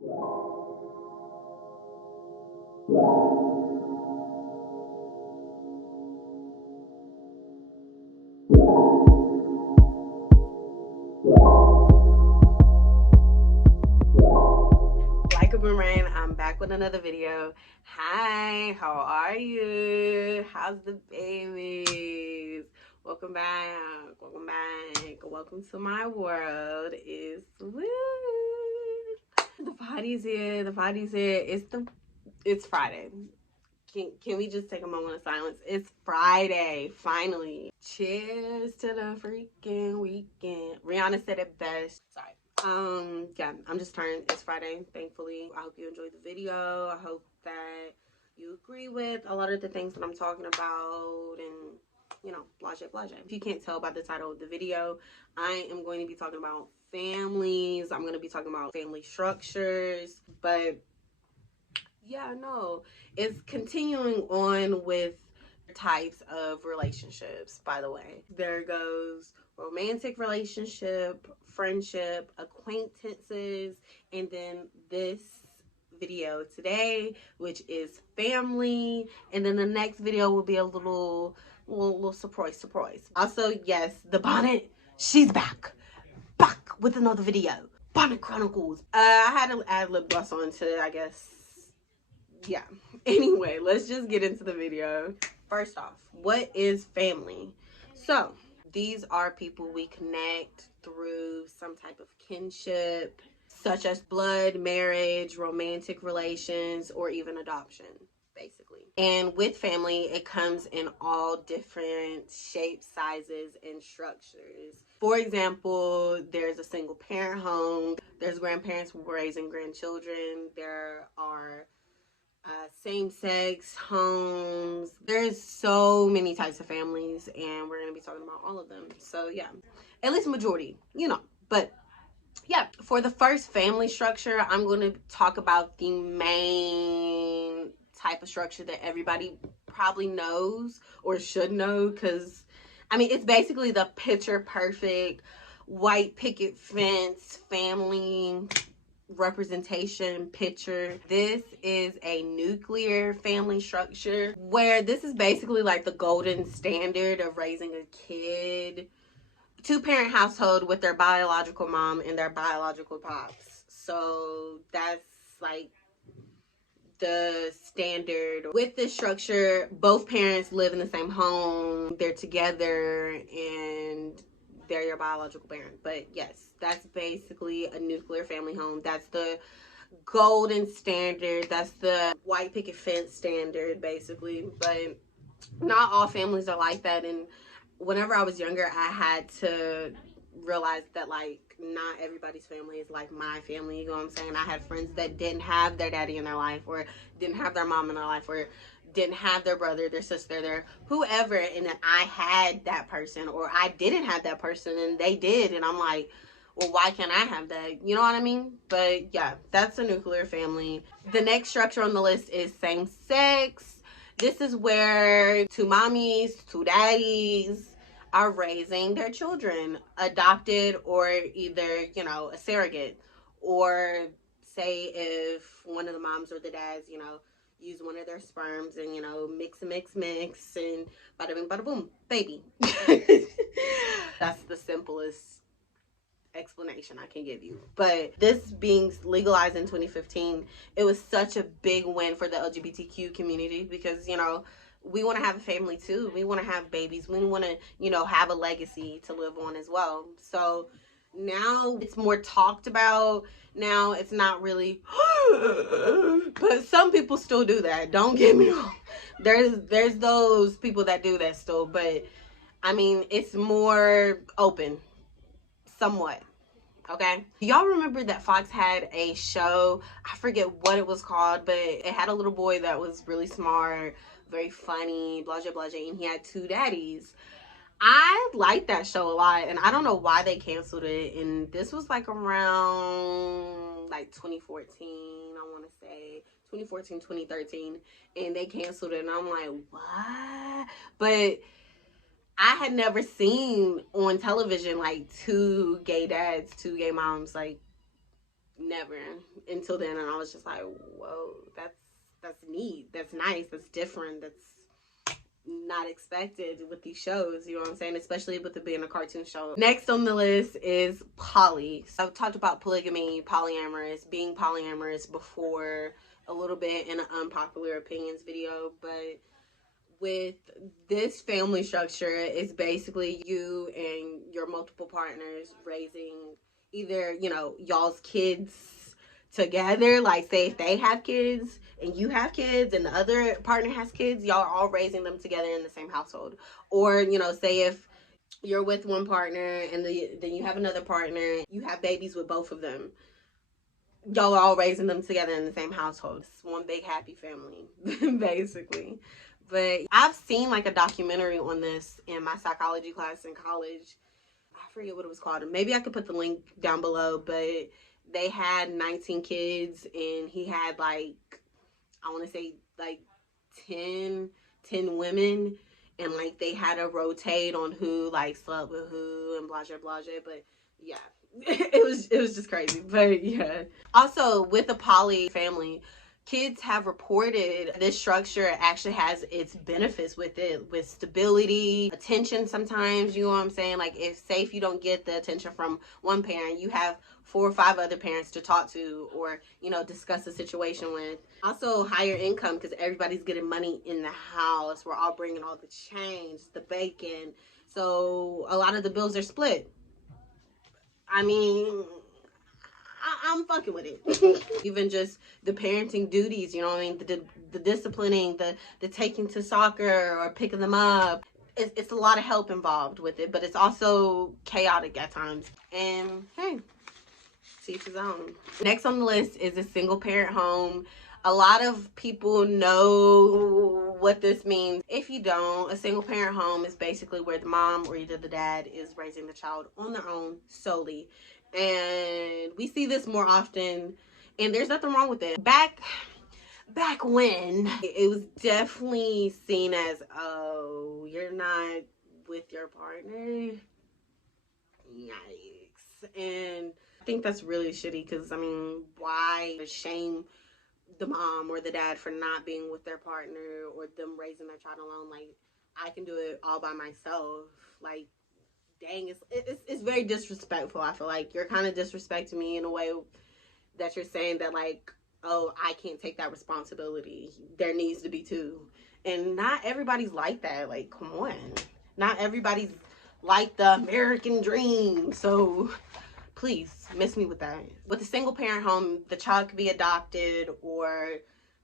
Like a boomerang, I'm back with another video. Hi, how are you? How's the babies? Welcome back, welcome back, welcome to my world. Is woo. The body's here, the body's here. It's Friday. Can we just take a moment of silence? It's Friday, finally. Cheers to the freaking weekend. Rihanna said it best. Sorry. Yeah, I'm just turning. It's Friday, thankfully. I hope you enjoyed the video. I hope that you agree with a lot of the things that I'm talking about and, you know, blase, blase. If you can't tell by the title of the video, I am going to be talking about families. I'm going to be talking about family structures, but yeah, no, it's continuing on with types of relationships. By the way, there goes romantic relationship, friendship, acquaintances, and then this video today, which is family, and then the next video will be a little surprise. Also, yes, the bonnet, she's back with another video. Bonnet Chronicles. I had to add lip gloss on to, I guess, yeah. Anyway, let's just get into the video. First off, what is family? So these are people we connect through some type of kinship, such as blood, marriage, romantic relations, or even adoption, basically. And with family, it comes in all different shapes, sizes, and structures. For example, there's a single parent home, there's grandparents raising grandchildren, there are same-sex homes. There's so many types of families, and we're going to be talking about all of them. So yeah, at least majority, you know. But yeah, for the first family structure, I'm going to talk about the main type of structure that everybody probably knows or should know, because I mean, it's basically the picture perfect white picket fence family representation picture. This is a nuclear family structure, where this is basically like the golden standard of raising a kid. Two-parent household with their biological mom and their biological pops. So that's like the standard. With this structure, both parents live in the same home, they're together, and they're your biological parent. But yes, that's basically a nuclear family home. That's the golden standard. That's the white picket fence standard, basically. But not all families are like that. And whenever I was younger, I had to realize that, like, not everybody's family is like my family. You know what I'm saying? I had friends that didn't have their daddy in their life, or didn't have their mom in their life, or didn't have their brother, their sister, their whoever, and then I had that person, or I didn't have that person and they did, and I'm like, well, why can't I have that? You know what I mean? But yeah, that's a nuclear family. The next structure on the list is same sex. This is where two mommies, two daddies are raising their children, adopted or either, you know, a surrogate. Or say if one of the moms or the dads, you know, use one of their sperms and, you know, mix, and bada bing, bada boom, baby. That's the simplest explanation I can give you. But this being legalized in 2015, it was such a big win for the LGBTQ community, because, you know, we want to have a family too. We want to have babies. We want to, you know, have a legacy to live on as well. So now it's more talked about. Now it's not really but some people still do that. Don't get me wrong. There's those people that do that still, but I mean, it's more open somewhat. Okay. Y'all remember that Fox had a show? I forget what it was called, but it had a little boy that was really smart, very funny, blah, blah, blah, and he had two daddies. I liked that show a lot, and I don't know why they canceled it. And this was like around like 2014, I want to say 2014, 2013, and they canceled it. And I'm like, what? But I had never seen on television like two gay dads, two gay moms, like, never until then. And I was just like, whoa, that's neat, that's nice, that's different, that's not expected with these shows, you know what I'm saying, especially with it being a cartoon show. Next on the list is poly. So I've talked about polygamy, being polyamorous before a little bit in an unpopular opinions video, but with this family structure, it's basically you and your multiple partners raising either, you know, y'all's kids together. Like, say if they have kids and you have kids and the other partner has kids, y'all are all raising them together in the same household. Or, you know, say if you're with one partner and then you have another partner, you have babies with both of them, y'all are all raising them together in the same household. It's one big happy family, basically. But I've seen like a documentary on this in my psychology class in college. I forget what it was called. Maybe I could put the link down below, but they had 19 kids and he had like, I want to say like 10 women, and like they had to rotate on who like slept with who and blah blah. But yeah, it was just crazy. But yeah, also with the poly family, kids have reported this structure actually has its benefits with it, with stability, attention sometimes, you know what I'm saying? Like, if you don't get the attention from one parent, you have 4 or 5 other parents to talk to or, you know, discuss the situation with. Also, higher income because everybody's getting money in the house. We're all bringing all the change, the bacon. So a lot of the bills are split. I mean, I'm fucking with it. Even just the parenting duties, you know what I mean? The disciplining, the taking to soccer or picking them up. It's a lot of help involved with it, but it's also chaotic at times. And hey, to each his own. Next on the list is a single parent home. A lot of people know what this means. If you don't, a single parent home is basically where the mom or either the dad is raising the child on their own solely. And we see this more often, and there's nothing wrong with it. Back when, it was definitely seen as, oh, you're not with your partner? Yikes. And I think that's really shitty because, I mean, why shame the mom or the dad for not being with their partner or them raising their child alone? Like, I can do it all by myself. Like, dang, it's very disrespectful. I feel like you're kind of disrespecting me in a way that you're saying that, like, oh, I can't take that responsibility. There needs to be two. And not everybody's like that. Like, come on. Not everybody's like the American dream. So please miss me with that. With a single parent home, the child could be adopted or,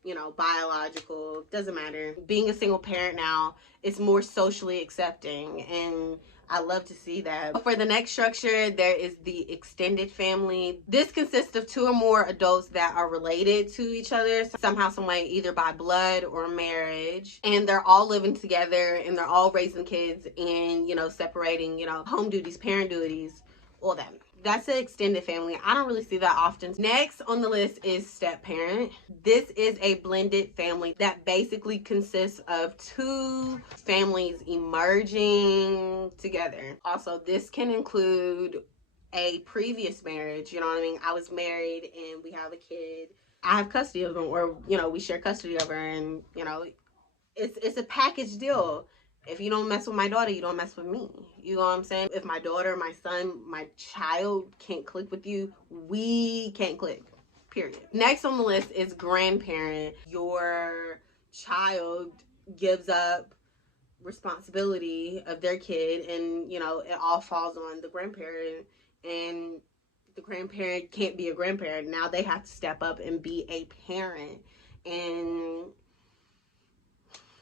you know, biological, doesn't matter. Being a single parent now, it's more socially accepting, and I love to see that. For the next structure, there is the extended family. This consists of 2 or more adults that are related to each other somehow, some way, either by blood or marriage, and they're all living together and they're all raising kids and, you know, separating, you know, home duties, parent duties, all that. That's an extended family. I don't really see that often. Next on the list is step parent. This is a blended family that basically consists of 2 families emerging together. Also, this can include a previous marriage. You know what I mean? I was married and we have a kid. I have custody of them, or, you know, we share custody of her, and, you know, it's a package deal. If you don't mess with my daughter, you don't mess with me. You know what I'm saying? If my daughter, my son, my child can't click with you, we can't click, period. Next on the list is grandparent. Your child gives up responsibility of their kid, and, you know, it all falls on the grandparent, and the grandparent can't be a grandparent. Now they have to step up and be a parent. And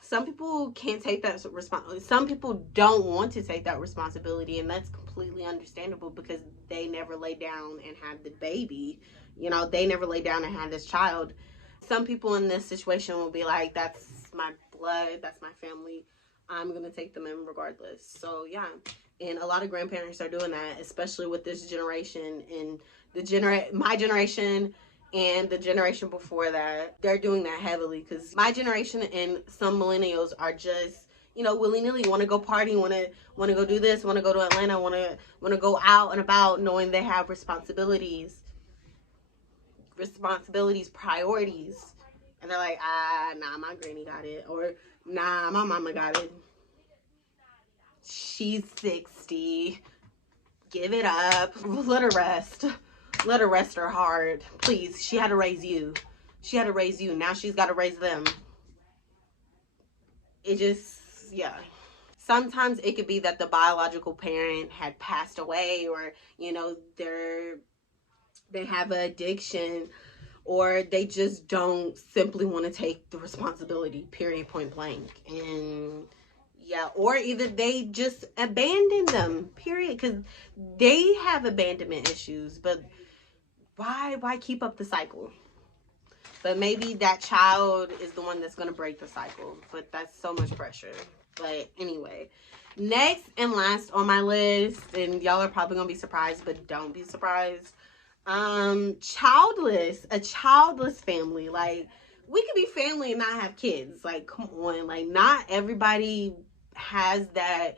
some people can't take that responsibility. Some people don't want to take that responsibility, and that's completely understandable because they never lay down and had the baby. You know, they never lay down and had this child. Some people in this situation will be like, that's my blood, that's my family, I'm going to take them in regardless. So, yeah. And a lot of grandparents are doing that, especially with this generation and my generation and the generation before that. They're doing that heavily because my generation and some millennials are just, you know, willy-nilly want to go party, want to go do this, want to go to Atlanta, want to go out and about knowing they have responsibilities. responsibilities, priorities. And they're like, nah, my granny got it. Or, nah, my mama got it. She's 60. Give it up. Let her rest. Let her rest her heart. Please, she had to raise you. She had to raise you. Now she's got to raise them. It just, yeah. Sometimes it could be that the biological parent had passed away, or, you know, they have an addiction, or they just don't simply want to take the responsibility, period, point blank. And yeah, or either they just abandon them, period, because they have abandonment issues. But why keep up the cycle? But maybe that child is the one that's going to break the cycle. But that's so much pressure. But anyway, next and last on my list, and y'all are probably going to be surprised, but don't be surprised. Childless. A childless family. Like, we could be family and not have kids. Like, come on. Like, not everybody has that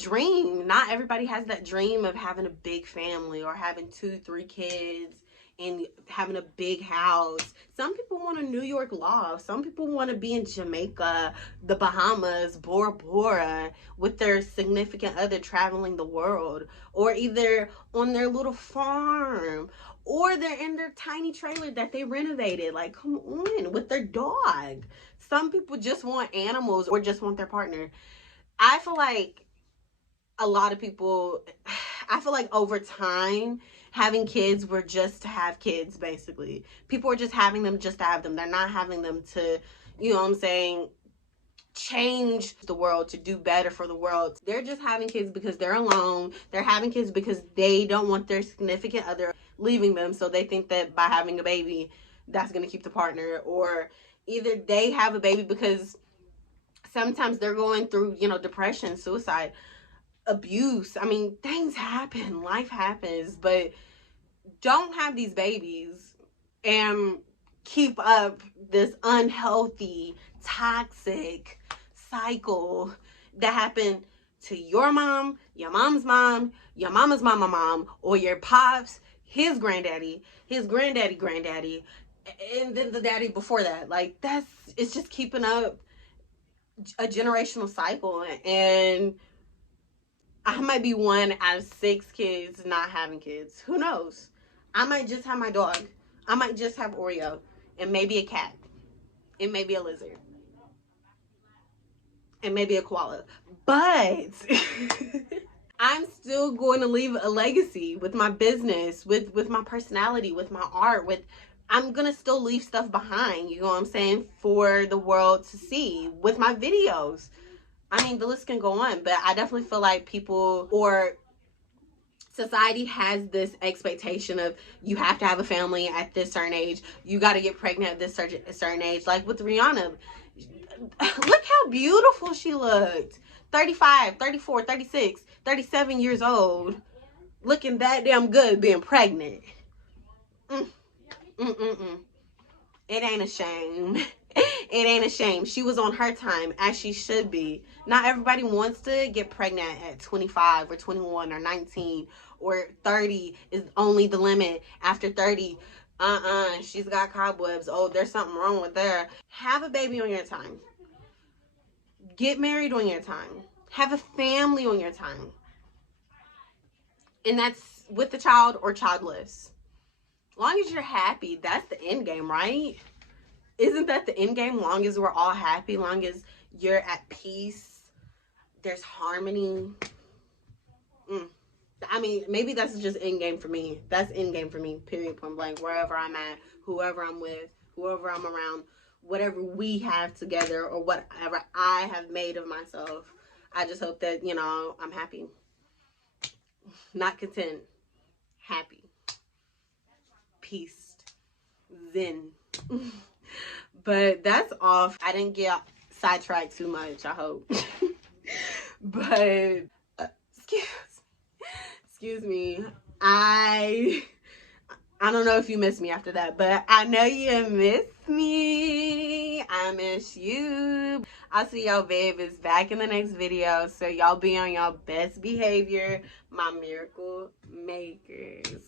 dream. Not everybody has that dream of having a big family or having 2-3 kids and having a big house. Some people want a New York loft. Some people want to be in Jamaica, the Bahamas, Bora Bora, with their significant other traveling the world, or either on their little farm, or they're in their tiny trailer that they renovated. Like, come on, with their dog. Some people just want animals or just want their partner. I feel like a lot of people, I feel like over time, having kids were just to have kids, basically. People are just having them just to have them. They're not having them to, you know what I'm saying, change the world, to do better for the world. They're just having kids because they're alone. They're having kids because they don't want their significant other leaving them. So they think that by having a baby, that's going to keep the partner. Or either they have a baby because sometimes they're going through, you know, depression, suicide, abuse. I mean, things happen, life happens, but don't have these babies and keep up this unhealthy, toxic cycle that happened to your mom, your mom's mom, your mama's mom, or your pops, his granddaddy, granddaddy, and then the daddy before that. Like, it's just keeping up a generational cycle. And I might be one out of 6 kids not having kids. Who knows? I might just have my dog. I might just have Oreo. And maybe a cat. And maybe a lizard. And maybe a koala. But I'm still going to leave a legacy with my business, with my personality, with my art, I'm going to still leave stuff behind, you know what I'm saying, for the world to see with my videos. I mean, the list can go on, but I definitely feel like people or society has this expectation of you have to have a family at this certain age. You got to get pregnant at this certain age. Like with Rihanna, look how beautiful she looked. 35, 34, 36, 37 years old. Looking that damn good being pregnant. It ain't a shame. It ain't a shame. She was on her time, as she should be. Not everybody wants to get pregnant at 25 or 21 or 19 or 30 is only the limit. After 30, she's got cobwebs. Oh, there's something wrong with her. Have a baby on your time. Get married on your time. Have a family on your time. And that's with the child or childless. As long as you're happy, that's the end game, right? Isn't that the end game? Long as we're all happy, long as you're at peace, there's harmony. I mean, maybe that's just end game for me. That's end game for me, period, point blank. Wherever I'm at, whoever I'm with, whoever I'm around, whatever we have together or whatever I have made of myself, I just hope that, you know, I'm happy. Not content. Happy. Peace. Zen. But that's off. I didn't get sidetracked too much, I hope. But excuse me. I don't know if you miss me after that, but I know you miss me. I miss you. I'll see y'all babies back in the next video. So y'all be on y'all best behavior, my miracle makers.